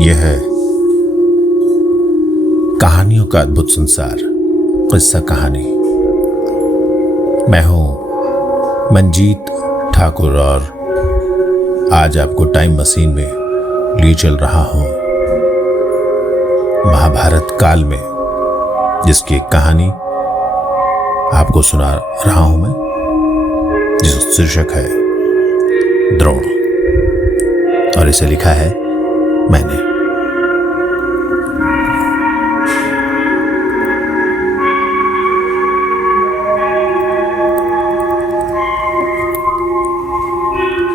यह है कहानियों का अद्भुत संसार, किस्सा कहानी। मैं हूं मंजीत ठाकुर और आज आपको टाइम मशीन में लिए चल रहा हूं महाभारत काल में, जिसकी एक कहानी आपको सुना रहा हूं मैं, जिसका शीर्षक है द्रोण और इसे लिखा है मैंने।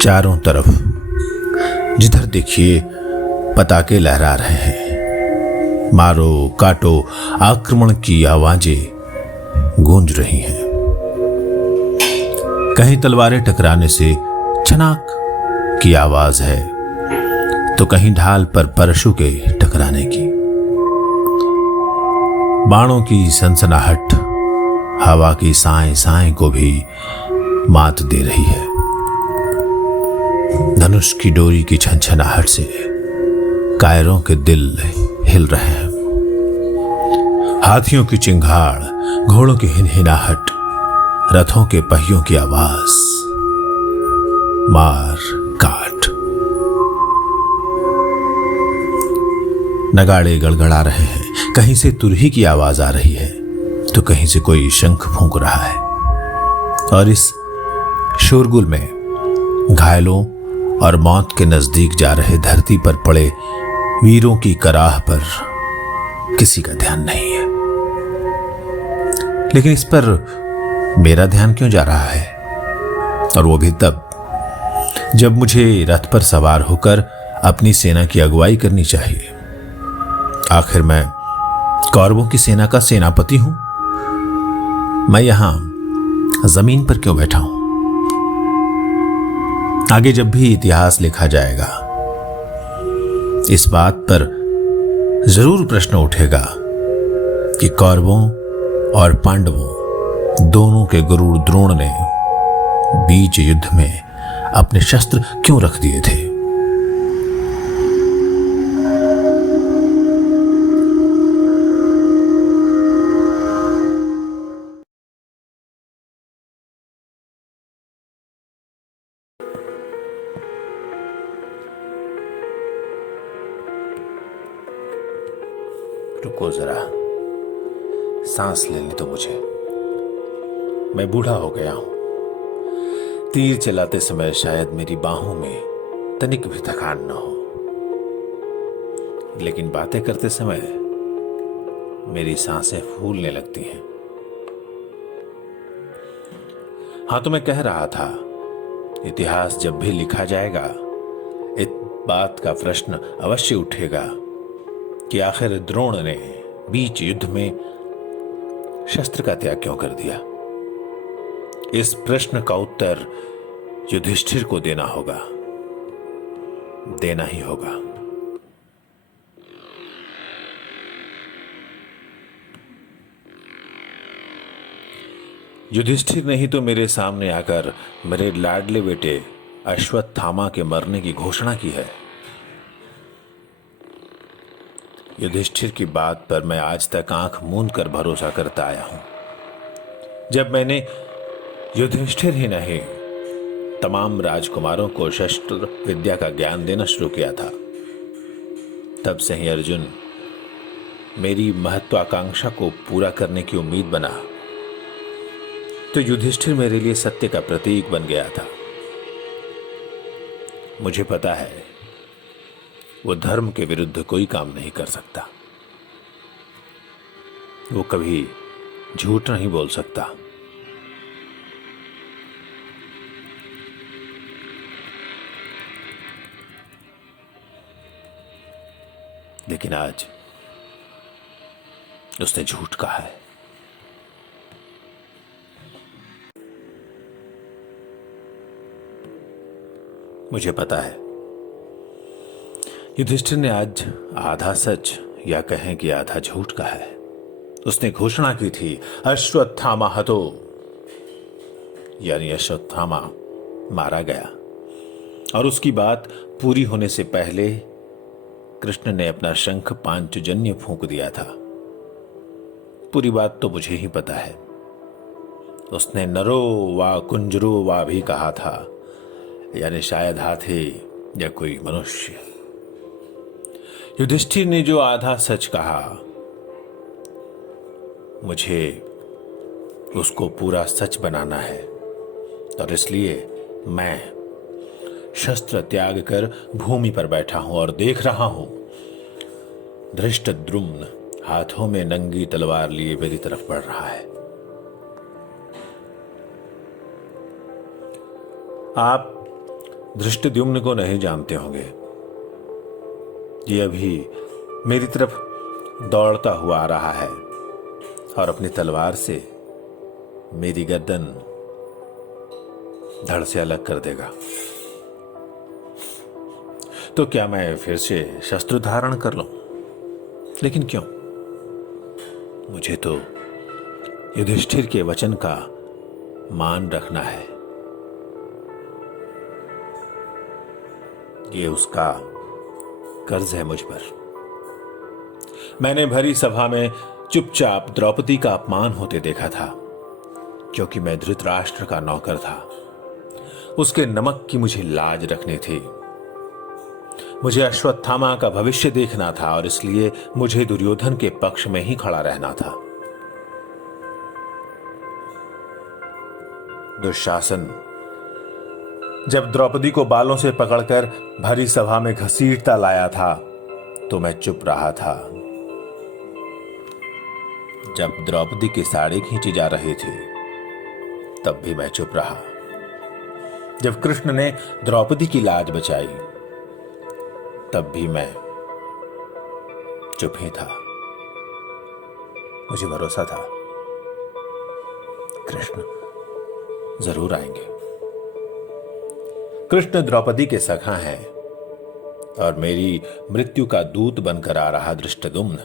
चारों तरफ जिधर देखिए पताके लहरा रहे हैं, मारो काटो आक्रमण की आवाजें गूंज रही हैं। कहीं तलवारें टकराने से छनाक की आवाज है, तो कहीं ढाल पर परशु के टकराने की। बाणों की सनसनाहट हवा की साएं साएं को भी मात दे रही है। धनुष की डोरी की छनछनाहट से कायरों के दिल हिल रहे हैं। हाथियों की चिंगाड़, घोड़ों की हिनहिनाहट, रथों के पहियों की आवाज, मार काट। नगाड़े गड़गड़ा रहे हैं, कहीं से तुरही की आवाज आ रही है तो कहीं से कोई शंख फूंक रहा है। और इस शोरगुल में घायलों और मौत के नजदीक जा रहे धरती पर पड़े वीरों की कराह पर किसी का ध्यान नहीं है। लेकिन इस पर मेरा ध्यान क्यों जा रहा है? और वो भी तब जब मुझे रथ पर सवार होकर अपनी सेना की अगुवाई करनी चाहिए। आखिर मैं कौरवों की सेना का सेनापति हूं। मैं यहां जमीन पर क्यों बैठा हूं? आगे जब भी इतिहास लिखा जाएगा, इस बात पर जरूर प्रश्न उठेगा कि कौरवों और पांडवों दोनों के गुरु द्रोण ने बीच युद्ध में अपने शस्त्र क्यों रख दिए थे। रुको जरा, सांस लेने तो मुझे। मैं बूढ़ा हो गया हूं। तीर चलाते समय शायद मेरी बाहों में तनिक भी थकान न हो, लेकिन बातें करते समय मेरी सांसें फूलने लगती हैं। हाँ, तो मैं कह रहा था, इतिहास जब भी लिखा जाएगा, इस बात का प्रश्न अवश्य उठेगा कि आखिर द्रोण ने बीच युद्ध में शस्त्र का त्याग क्यों कर दिया। इस प्रश्न का उत्तर युधिष्ठिर को देना होगा, देना ही होगा। युधिष्ठिर ने ही तो मेरे सामने आकर मेरे लाडले बेटे अश्वत्थामा के मरने की घोषणा की है। युधिष्ठिर की बात पर मैं आज तक आंख मूंद कर भरोसा करता आया हूं। जब मैंने युधिष्ठिर ही नहीं, तमाम राजकुमारों को शस्त्र विद्या का ज्ञान देना शुरू किया था, तब से ही अर्जुन मेरी महत्वाकांक्षा को पूरा करने की उम्मीद बना। तो युधिष्ठिर मेरे लिए सत्य का प्रतीक बन गया था। मुझे पता है वो धर्म के विरुद्ध कोई काम नहीं कर सकता। वो कभी झूठ नहीं बोल सकता। लेकिन आज उसने झूठ कहा है। मुझे पता है युधिष्ठिर ने आज आधा सच या कहें कि आधा झूठ कहा है। उसने घोषणा की थी, अश्वत्थामा हतो, यानी अश्वत्थामा मारा गया। और उसकी बात पूरी होने से पहले कृष्ण ने अपना शंख पांचजन्य फूंक दिया था। पूरी बात तो मुझे ही पता है। उसने नरो वा कुंजरो वा भी कहा था, यानी शायद हाथी या कोई मनुष्य। युधिष्ठिर ने जो आधा सच कहा, मुझे उसको पूरा सच बनाना है, और इसलिए मैं शस्त्र त्याग कर भूमि पर बैठा हूं और देख रहा हूं धृष्टद्युम्न हाथों में नंगी तलवार लिए मेरी तरफ बढ़ रहा है। आप धृष्टद्युम्न को नहीं जानते होंगे। ये अभी मेरी तरफ दौड़ता हुआ आ रहा है और अपनी तलवार से मेरी गर्दन धड़ से अलग कर देगा। तो क्या मैं फिर से शस्त्र धारण कर लूं? लेकिन क्यों? मुझे तो युधिष्ठिर के वचन का मान रखना है। ये उसका कर्ज है मुझ पर। मैंने भरी सभा में चुपचाप द्रौपदी का अपमान होते देखा था, क्योंकि मैं धृतराष्ट्र का नौकर था। उसके नमक की मुझे लाज रखनी थी। मुझे अश्वत्थामा का भविष्य देखना था, और इसलिए मुझे दुर्योधन के पक्ष में ही खड़ा रहना था। दुशासन जब द्रौपदी को बालों से पकड़कर भरी सभा में घसीटता लाया था, तो मैं चुप रहा था। जब द्रौपदी की साड़ी खींची जा रही थी, तब भी मैं चुप रहा। जब कृष्ण ने द्रौपदी की लाज बचाई, तब भी मैं चुप ही था। मुझे भरोसा था कृष्ण जरूर आएंगे। कृष्ण द्रौपदी के सखा हैं, और मेरी मृत्यु का दूत बनकर आ रहा धृष्टद्युम्न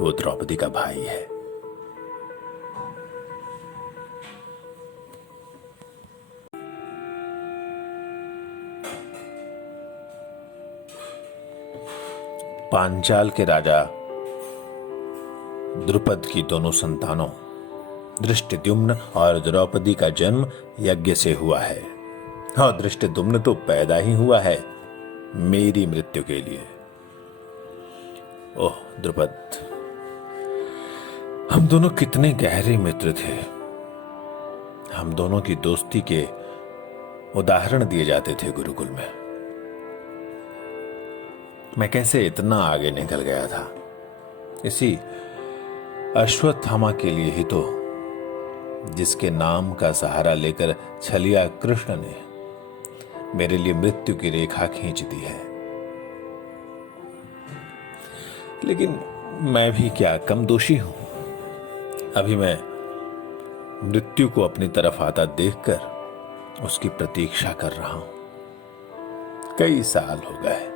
वो द्रौपदी का भाई है। पांचाल के राजा द्रुपद की दोनों संतानों धृष्टद्युम्न और द्रौपदी का जन्म यज्ञ से हुआ है, और धृष्टद्युम्न तो पैदा ही हुआ है मेरी मृत्यु के लिए। ओह द्रुपद, हम दोनों कितने गहरे मित्र थे। हम दोनों की दोस्ती के उदाहरण दिए जाते थे गुरुकुल में। मैं कैसे इतना आगे निकल गया था। इसी अश्वत्थामा के लिए ही तो, जिसके नाम का सहारा लेकर छलिया कृष्ण ने मेरे लिए मृत्यु की रेखा खींच दी है। लेकिन मैं भी क्या कम दोषी हूं। अभी मैं मृत्यु को अपनी तरफ आता देखकर उसकी प्रतीक्षा कर रहा हूं। कई साल हो गए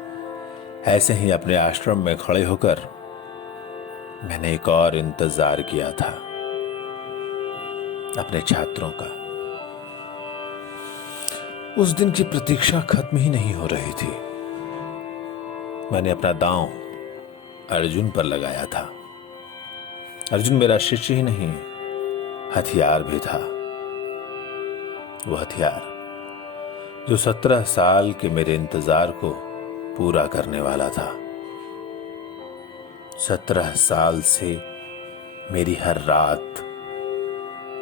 ऐसे ही अपने आश्रम में खड़े होकर मैंने एक और इंतजार किया था, अपने छात्रों का। उस दिन की प्रतीक्षा खत्म ही नहीं हो रही थी। मैंने अपना दांव अर्जुन पर लगाया था। अर्जुन मेरा शिष्य ही नहीं, हथियार भी था। वो हथियार जो 17 साल के मेरे इंतजार को पूरा करने वाला था। 17 साल से मेरी हर रात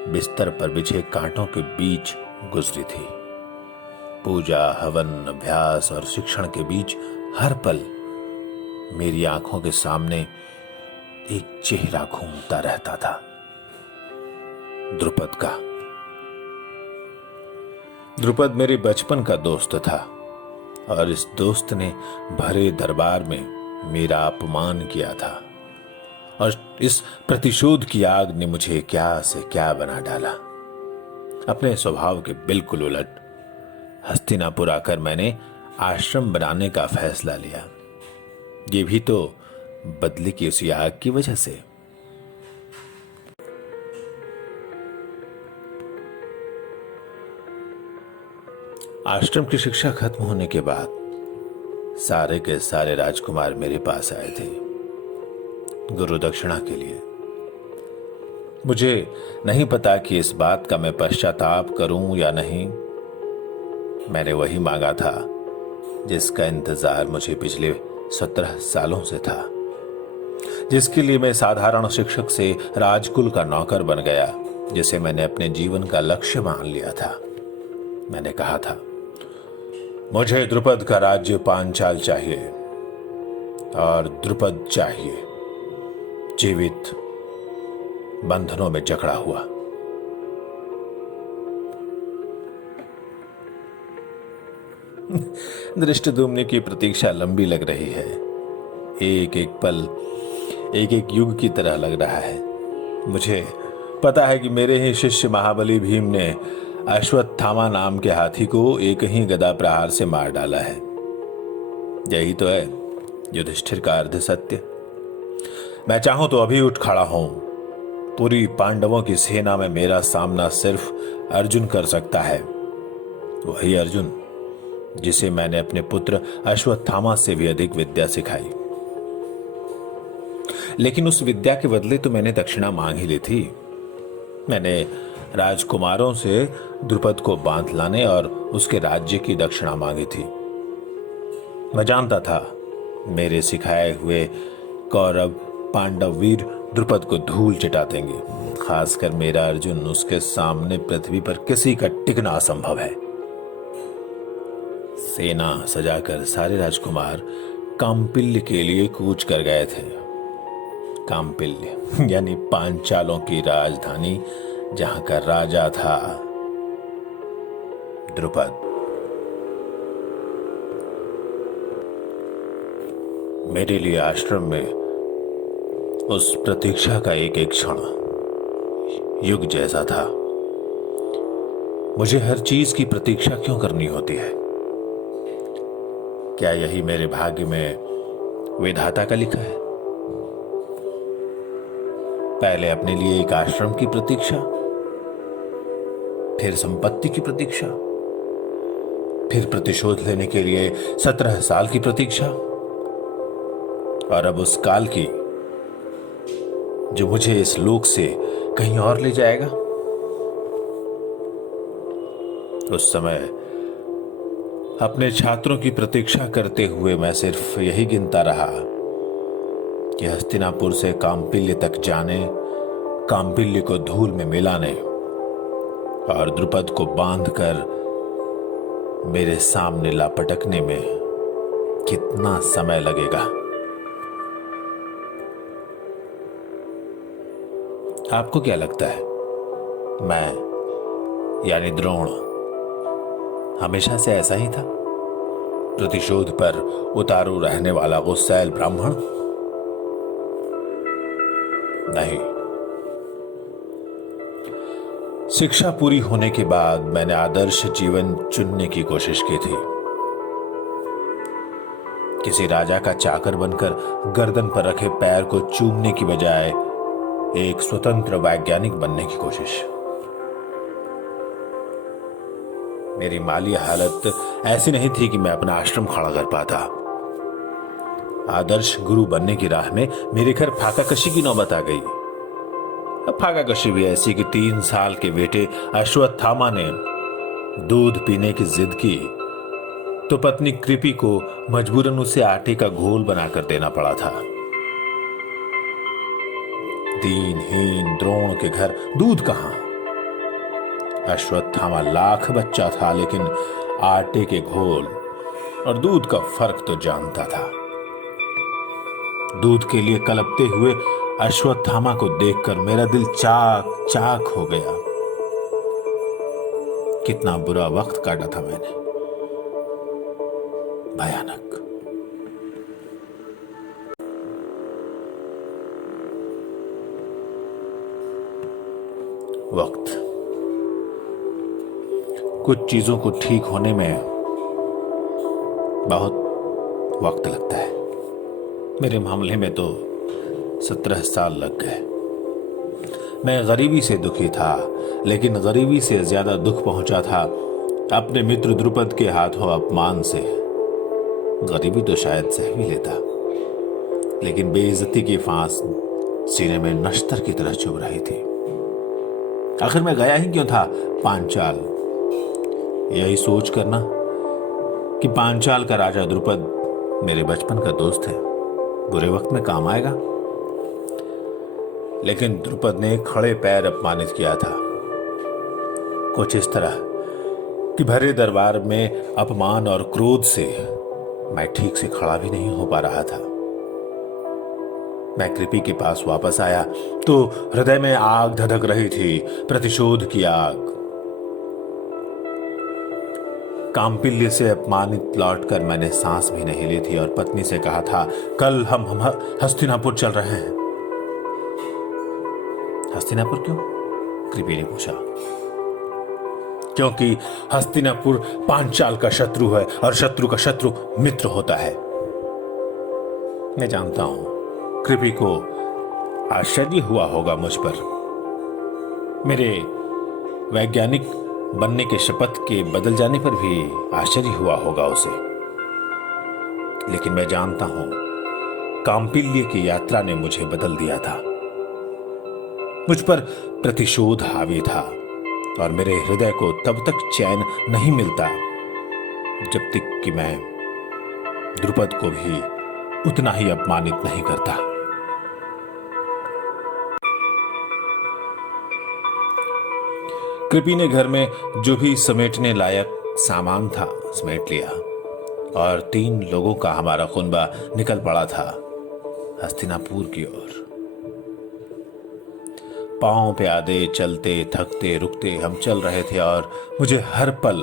बिस्तर पर बिछे कांटों के बीच गुजरी थी। पूजा, हवन, अभ्यास और शिक्षण के बीच हर पल मेरी आंखों के सामने एक चेहरा घूमता रहता था, द्रुपद का। द्रुपद मेरे बचपन का दोस्त था, और इस दोस्त ने भरे दरबार में मेरा अपमान किया था, और इस प्रतिशोध की आग ने मुझे क्या से क्या बना डाला। अपने स्वभाव के बिल्कुल उलट हस्तिनापुर आकर मैंने आश्रम बनाने का फैसला लिया। ये भी तो बदले की उसी आग की वजह से। आश्रम की शिक्षा खत्म होने के बाद सारे के सारे राजकुमार मेरे पास आए थे गुरु दक्षिणा के लिए। मुझे नहीं पता कि इस बात का मैं पश्चाताप करूं या नहीं। मैंने वही मांगा था जिसका इंतजार मुझे पिछले 17 सालों से था, जिसके लिए मैं साधारण शिक्षक से राजकुल का नौकर बन गया, जिसे मैंने अपने जीवन का लक्ष्य मान लिया था। मैंने कहा था, मुझे द्रुपद का राज्य पांचाल चाहिए और द्रुपद चाहिए जीवित, बंधनों में जकड़ा हुआ। धृष्टद्युम्न की प्रतीक्षा लंबी लग रही है। एक एक पल एक एक युग की तरह लग रहा है। मुझे पता है कि मेरे ही शिष्य महाबली भीम ने अश्वत्थामा नाम के हाथी को एक ही गदा प्रहार से मार डाला है। यही तो है युधिष्ठिर का अर्ध सत्य। मैं चाहूं तो अभी उठ खड़ा हूं। पूरी पांडवों की सेना में मेरा सामना सिर्फ अर्जुन कर सकता है, वही अर्जुन जिसे मैंने अपने पुत्र अश्वत्थामा से भी अधिक विद्या सिखाई। लेकिन उस विद्या के बदले तो मैंने दक्षिणा मांग ही ली थी। मैंने राजकुमारों से द्रुपद को बांध लाने और उसके राज्य की दक्षिणा मांगी थी। मैं जानता था मेरे सिखाए हुए कौरव पांडव वीर द्रुपद को धूल चटा देंगे। खासकर मेरा अर्जुन, उसके सामने पृथ्वी पर किसी का टिकना असंभव है। सेना सजाकर सारे राजकुमार काम्पिल्य के लिए कूच कर गए थे। काम्पिल्य यानी पांचालों की राजधानी, जहां का राजा था द्रुपद। मेरे लिए आश्रम में उस प्रतीक्षा का एक एक क्षण युग जैसा था। मुझे हर चीज की प्रतीक्षा क्यों करनी होती है? क्या यही मेरे भाग्य में विधाता का लिखा है? पहले अपने लिए एक आश्रम की प्रतीक्षा, फिर संपत्ति की प्रतीक्षा, फिर प्रतिशोध लेने के लिए 17 साल की प्रतीक्षा, और अब उस काल की जो मुझे इस लोक से कहीं और ले जाएगा। उस समय अपने छात्रों की प्रतीक्षा करते हुए मैं सिर्फ यही गिनता रहा कि हस्तिनापुर से काम्पिल्य तक जाने, काम्पिल्य को धूल में मिलाने और द्रुपद को बांधकर मेरे सामने लापटकने में कितना समय लगेगा। आपको क्या लगता है, मैं यानी द्रोण हमेशा से ऐसा ही था, प्रतिशोध पर उतारू रहने वाला गुस्सैल ब्राह्मण? नहीं। शिक्षा पूरी होने के बाद मैंने आदर्श जीवन चुनने की कोशिश की थी। किसी राजा का चाकर बनकर गर्दन पर रखे पैर को चूमने की बजाय एक स्वतंत्र वैज्ञानिक बनने की कोशिश। मेरी माली हालत ऐसी नहीं थी कि मैं अपना आश्रम खड़ा कर पाता। आदर्श गुरु बनने की राह में मेरे घर फाका कशी की नौबत आ गई। फाका कशी भी ऐसी कि 3 साल के बेटे अश्वत्थामा ने दूध पीने की जिद की तो पत्नी कृपि को मजबूरन उसे आटे का घोल बनाकर देना पड़ा था। दीनहीन द्रोण के घर दूध कहां? अश्वत्थामा लाख बच्चा था, लेकिन आटे के घोल और दूध का फर्क तो जानता था। दूध के लिए कलपते हुए अश्वत्थामा को देखकर मेरा दिल चाक चाक हो गया। कितना बुरा वक्त काटा था मैंने, भयानक। वक्त, कुछ चीजों को ठीक होने में बहुत वक्त लगता है। मेरे मामले में तो 17 साल लग गए। मैं गरीबी से दुखी था, लेकिन गरीबी से ज्यादा दुख पहुंचा था अपने मित्र द्रुपद के हाथों अपमान से। गरीबी तो शायद सह भी लेता, लेकिन बेइज्जती की फांस सीने में नश्तर की तरह चुभ रही थी। आखिर मैं गया ही क्यों था पांचाल? यही सोच करना कि पांचाल का राजा द्रुपद मेरे बचपन का दोस्त है, बुरे वक्त में काम आएगा। लेकिन द्रुपद ने खड़े पैर अपमानित किया था, कुछ इस तरह कि भरे दरबार में अपमान और क्रोध से मैं ठीक से खड़ा भी नहीं हो पा रहा था। मैं कृपी के पास वापस आया तो हृदय में आग धधक रही थी, प्रतिशोध की आग। कांपिल्य से अपमानित लौटकर मैंने सांस भी नहीं ली थी और पत्नी से कहा था, कल हम हस्तिनापुर चल रहे हैं। हस्तिनापुर क्यों? कृपी ने पूछा। क्योंकि हस्तिनापुर पांचाल का शत्रु है और शत्रु का शत्रु मित्र होता है। मैं जानता हूं कृपी को आश्चर्य हुआ होगा मुझ पर, मेरे वैज्ञानिक बनने के शपथ के बदल जाने पर भी आश्चर्य हुआ होगा उसे। लेकिन मैं जानता हूं कांपिल्य की यात्रा ने मुझे बदल दिया था। मुझ पर प्रतिशोध हावी था और मेरे हृदय को तब तक चैन नहीं मिलता जब तक कि मैं द्रुपद को भी उतना ही अपमानित नहीं करता। कृपी ने घर में जो भी समेटने लायक सामान था समेट लिया और 3 लोगों का हमारा कुनबा निकल पड़ा था हस्तिनापुर की ओर। पांव पे आधे चलते थकते रुकते हम चल रहे थे और मुझे हर पल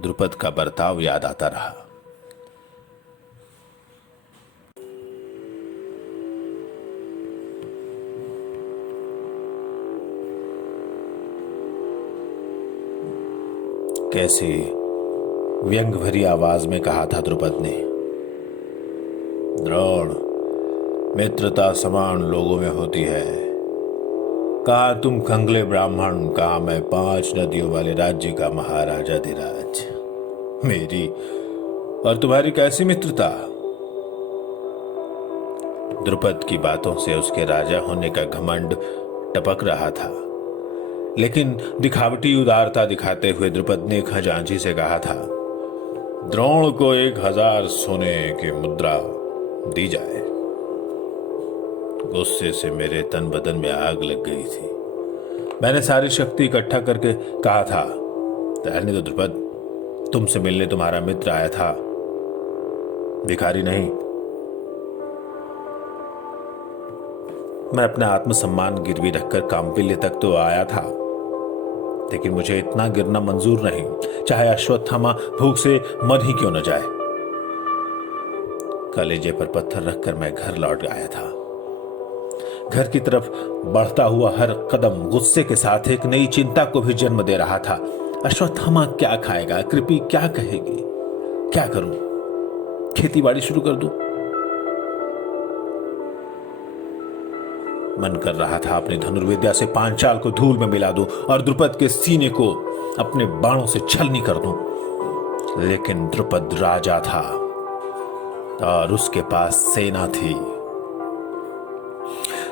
द्रुपद का बर्ताव याद आता रहा। कैसे व्यंग भरी आवाज में कहा था द्रुपद ने, द्रोण, मित्रता समान लोगों में होती है। कहा तुम खंगले ब्राह्मण, कहा मैं 5 नदियों वाले राज्य का महाराजा धीराज। मेरी और तुम्हारी कैसी मित्रता? द्रुपद की बातों से उसके राजा होने का घमंड टपक रहा था, लेकिन दिखावटी उदारता दिखाते हुए द्रुपद ने खजांची से कहा था, द्रोण को 1000 सोने की मुद्रा दी जाए। गुस्से से मेरे तन बदन में आग लग गई थी। मैंने सारी शक्ति इकट्ठा करके कहा था, रहने दो द्रुपद, तुमसे मिलने तुम्हारा मित्र आया था, भिखारी नहीं। मैं अपना आत्मसम्मान गिरवी रखकर कांपिल्य तक तो आया था, लेकिन मुझे इतना गिरना मंजूर नहीं, चाहे अश्वत्थामा भूख से मर ही क्यों न जाए। कलेजे पर पत्थर रखकर मैं घर लौट आया था। घर की तरफ बढ़ता हुआ हर कदम गुस्से के साथ एक नई चिंता को भी जन्म दे रहा था। अश्वत्थामा क्या खाएगा? कृपी क्या कहेगी? क्या करूं? खेती बाड़ी शुरू कर दूं? मन कर रहा था अपनी धनुर्विद्या से पांचाल को धूल में मिला दूं और द्रुपद के सीने को अपने बाणों से छलनी कर दूं, लेकिन द्रुपद राजा था और उसके पास सेना थी।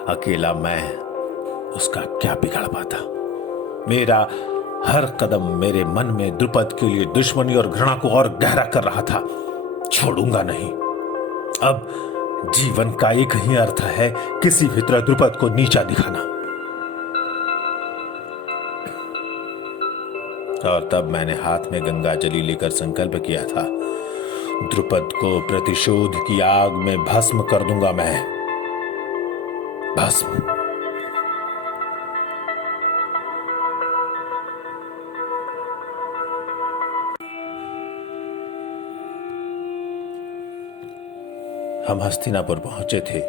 अकेला मैं उसका क्या बिगाड़ पाता? मेरा हर कदम मेरे मन में द्रुपद के लिए दुश्मनी और घृणा को और गहरा कर रहा था। छोड़ूंगा नहीं। अब जीवन का एक ही अर्थ है, किसी भी तरह द्रुपद को नीचा दिखाना। और तब मैंने हाथ में गंगा जली लेकर संकल्प किया था, द्रुपद को प्रतिशोध की आग में भस्म कर दूंगा मैं। भस्म। हम हस्तिनापुर पहुंचे थे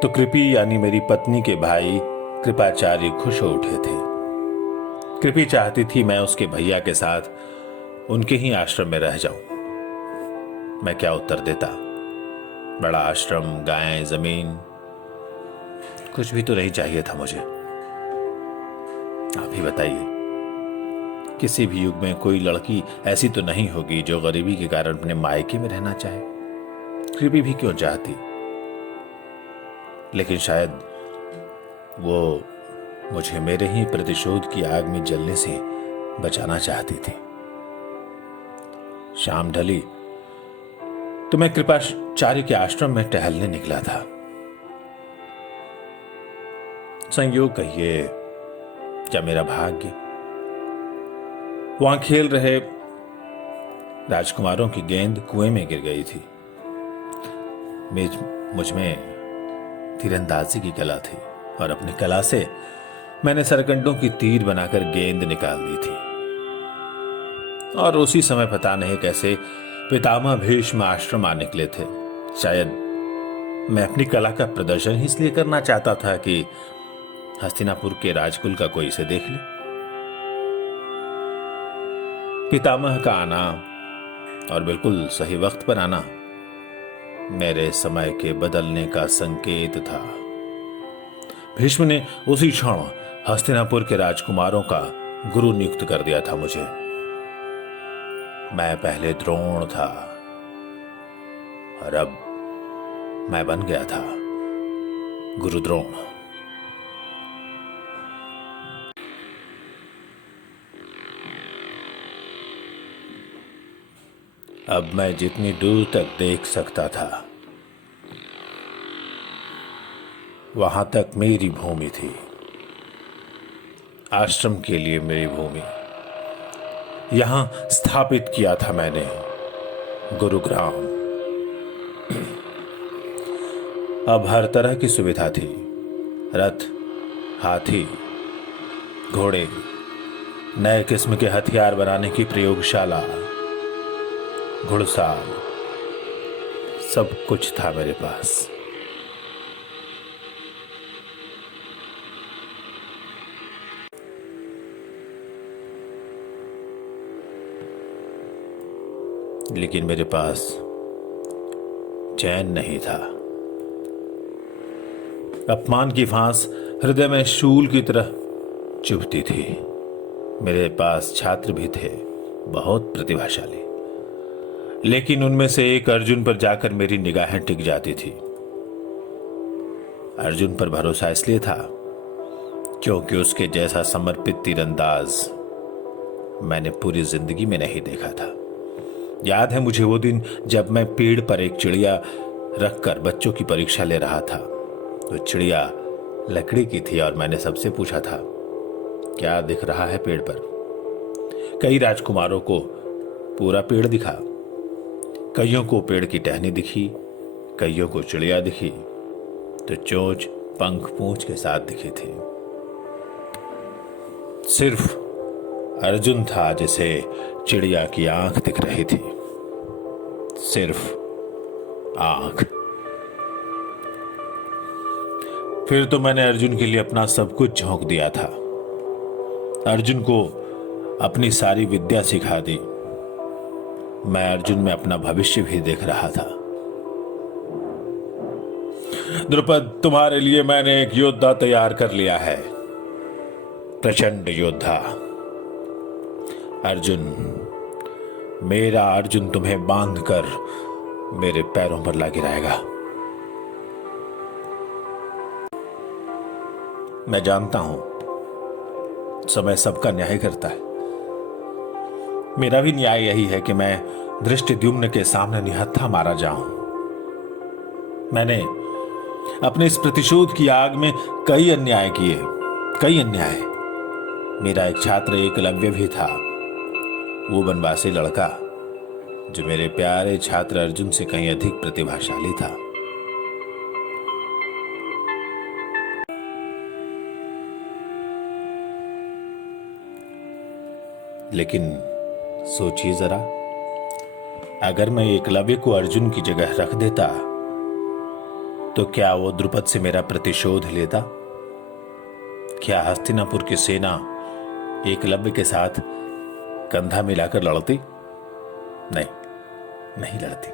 तो कृपी यानी मेरी पत्नी के भाई कृपाचार्य खुश हो उठे थे। कृपी चाहती थी मैं उसके भैया के साथ उनके ही आश्रम में रह जाऊं। मैं क्या उत्तर देता? बड़ा आश्रम, गायें, जमीन, कुछ भी तो नहीं चाहिए था मुझे। आप ही बताइए, किसी भी युग में कोई लड़की ऐसी तो नहीं होगी जो गरीबी के कारण अपने मायके में रहना चाहे, गरीबी भी क्यों चाहती। लेकिन शायद वो मुझे मेरे ही प्रतिशोध की आग में जलने से बचाना चाहती थी। शाम ढली तो मैं कृपाचार्य के आश्रम में टहलने निकला था। संयोग कहिए क्या मेरा भाग्य, वहां खेल रहे राजकुमारों की गेंद कुएं में गिर गई थी। मुझ में तीरंदाजी की कला थी और अपनी कला से मैंने सरकंडों की तीर बनाकर गेंद निकाल दी थी। और उसी समय पता नहीं कैसे पितामह भीष्म आश्रम आ निकले थे। शायद मैं अपनी कला का प्रदर्शन ही इसलिए करना चाहता था कि हस्तिनापुर के राजकुल का कोई इसे देख ले। पितामह का आना और बिल्कुल सही वक्त पर आना मेरे समय के बदलने का संकेत था। भीष्म ने उसी क्षण हस्तिनापुर के राजकुमारों का गुरु नियुक्त कर दिया था मुझे। मैं पहले द्रोण था और अब मैं बन गया था गुरु द्रोण। अब मैं जितनी दूर तक देख सकता था वहां तक मेरी भूमि थी, आश्रम के लिए मेरी भूमि। यहां स्थापित किया था मैंने गुरुग्राम। अब हर तरह की सुविधा थी, रथ, हाथी, घोड़े, नए किस्म के हथियार बनाने की प्रयोगशाला, घुड़साल, सब कुछ था मेरे पास। लेकिन मेरे पास चैन नहीं था। अपमान की फांस हृदय में शूल की तरह चुभती थी। मेरे पास छात्र भी थे, बहुत प्रतिभाशाली, लेकिन उनमें से एक अर्जुन पर जाकर मेरी निगाहें टिक जाती थी। अर्जुन पर भरोसा इसलिए था क्योंकि उसके जैसा समर्पित तीरंदाज मैंने पूरी जिंदगी में नहीं देखा था। याद है मुझे वो दिन जब मैं पेड़ पर एक चिड़िया रखकर बच्चों की परीक्षा ले रहा था। तो चिड़िया लकड़ी की थी और मैंने सबसे पूछा था, क्या दिख रहा है पेड़ पर? कई राजकुमारों को पूरा पेड़ दिखा, कईयों को पेड़ की टहनी दिखी, कईयों को चिड़िया दिखी, तो चोंच पंख पूंछ के साथ दिखी थी। सिर्फ अर्जुन था जिसे चिड़िया की आंख दिख रही थी, सिर्फ आंख। फिर तो मैंने अर्जुन के लिए अपना सब कुछ झोंक दिया था। अर्जुन को अपनी सारी विद्या सिखा दी। मैं अर्जुन में अपना भविष्य भी देख रहा था। द्रुपद, तुम्हारे लिए मैंने एक योद्धा तैयार कर लिया है, प्रचंड योद्धा। अर्जुन, मेरा अर्जुन तुम्हें बांधकर मेरे पैरों पर ला गिराएगा। मैं जानता हूं समय सबका न्याय करता है। मेरा भी न्याय यही है कि मैं धृष्टद्युम्न के सामने निहत्था मारा जाऊं। मैंने अपने इस प्रतिशोध की आग में कई अन्याय किए, कई अन्याय। मेरा एक छात्र एकलव्य भी था, वो बनवासी लड़का जो मेरे प्यारे छात्र अर्जुन से कहीं अधिक प्रतिभाशाली था। लेकिन सोचिए जरा, अगर मैं एकलव्य को अर्जुन की जगह रख देता तो क्या वो द्रुपद से मेरा प्रतिशोध लेता? क्या हस्तिनापुर की सेना एकलव्य के साथ कंधा मिलाकर लड़ती? नहीं, नहीं लड़ती।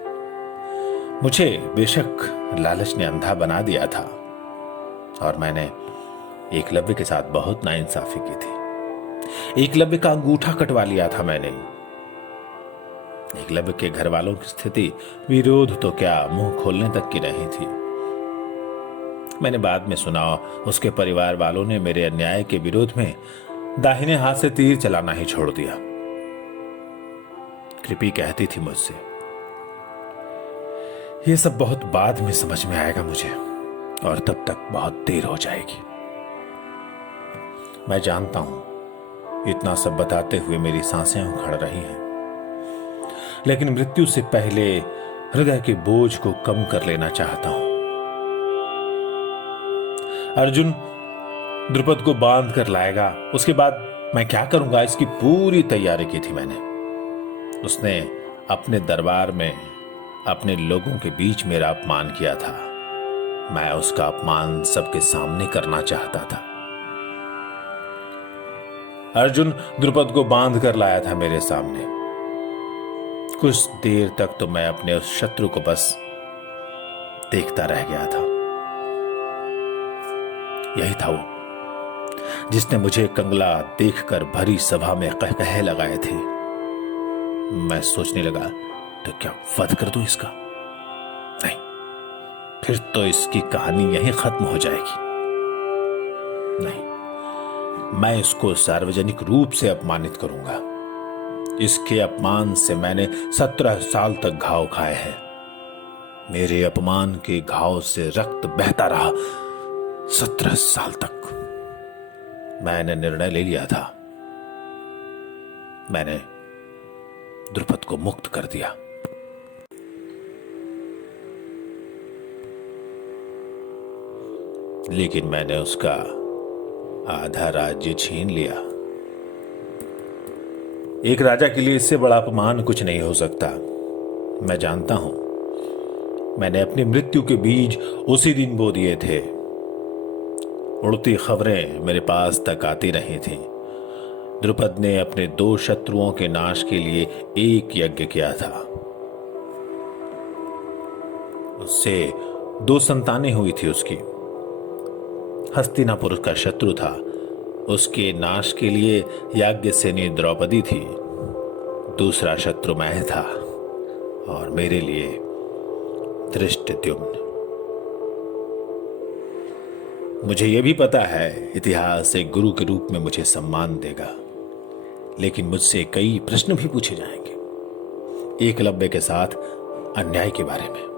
मुझे बेशक लालच ने अंधा बना दिया था और मैंने एकलव्य के साथ बहुत नाइंसाफी की थी। एकलव्य का अंगूठा कटवा लिया था मैंने। एकलव्य के घर वालों की स्थिति विरोध तो क्या, मुंह खोलने तक की नहीं थी। मैंने बाद में सुना उसके परिवार वालों ने मेरे अन्याय के विरोध में दाहिने हाथ से तीर चलाना ही छोड़ दिया। कृपी कहती थी मुझसे, यह सब बहुत बाद में समझ में आएगा मुझे, और तब तक बहुत देर हो जाएगी। मैं जानता हूं इतना सब बताते हुए मेरी सांसें उखड़ रही हैं, लेकिन मृत्यु से पहले हृदय के बोझ को कम कर लेना चाहता हूं। अर्जुन द्रुपद को बांध कर लाएगा, उसके बाद मैं क्या करूंगा, इसकी पूरी तैयारी की थी मैंने। उसने अपने दरबार में अपने लोगों के बीच मेरा अपमान किया था। मैं उसका अपमान सबके सामने करना चाहता था। अर्जुन द्रुपद को बांध कर लाया था मेरे सामने। कुछ देर तक तो मैं अपने उस शत्रु को बस देखता रह गया था। यही था वो जिसने मुझे कंगला देखकर भरी सभा में कहकहे लगाए थे। मैं सोचने लगा, तो क्या वध कर दूं इसका? नहीं, फिर तो इसकी कहानी यहीं खत्म हो जाएगी। नहीं, मैं इसको सार्वजनिक रूप से अपमानित करूंगा। इसके अपमान से मैंने 17 साल तक घाव खाए हैं। मेरे अपमान के घाव से रक्त बहता रहा 17 साल तक। मैंने निर्णय ले लिया था। मैंने द्रुपद को मुक्त कर दिया। लेकिन मैंने उसका आधा राज्य छीन लिया। एक राजा के लिए इससे बड़ा अपमान कुछ नहीं हो सकता। मैं जानता हूं, मैंने अपनी मृत्यु के बीज उसी दिन बो दिए थे। उड़ती खबरें मेरे पास तक आती रही थीं। द्रुपद ने अपने 2 शत्रुओं के नाश के लिए एक यज्ञ किया था। उससे 2 संतानें हुई थी उसकी। हस्तिनापुर का शत्रु था, उसके नाश के लिए याज्ञसेनी द्रौपदी थी। दूसरा शत्रु मैं था, और मेरे लिए धृष्टद्युम्न। मुझे यह भी पता है इतिहास एक गुरु के रूप में मुझे सम्मान देगा, लेकिन मुझसे कई प्रश्न भी पूछे जाएंगे एकलव्य के साथ अन्याय के बारे में।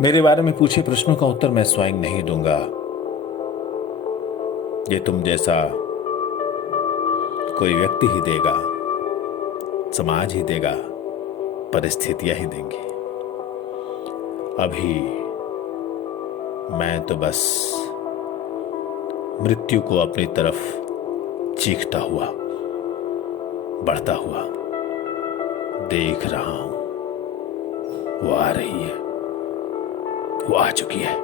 मेरे बारे में पूछे प्रश्नों का उत्तर मैं स्वयं नहीं दूंगा। ये तुम जैसा कोई व्यक्ति ही देगा, समाज ही देगा, परिस्थितियां ही देंगी। अभी मैं तो बस मृत्यु को अपनी तरफ चीखता हुआ, बढ़ता हुआ देख रहा हूं। वो आ रही है, वो आ चुकी है।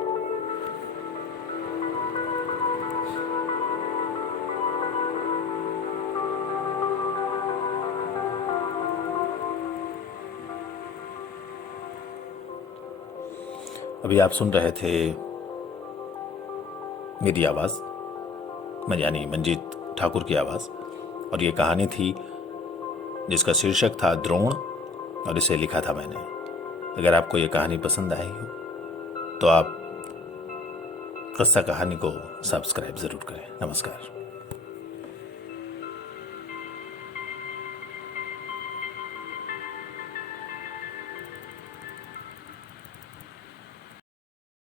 अभी आप सुन रहे थे मेरी आवाज, यानी मंजीत ठाकुर की आवाज, और ये कहानी थी जिसका शीर्षक था द्रोण, और इसे लिखा था मैंने। अगर आपको ये कहानी पसंद आई हो तो आप किस्सा कहानी को सब्सक्राइब जरूर करें। नमस्कार।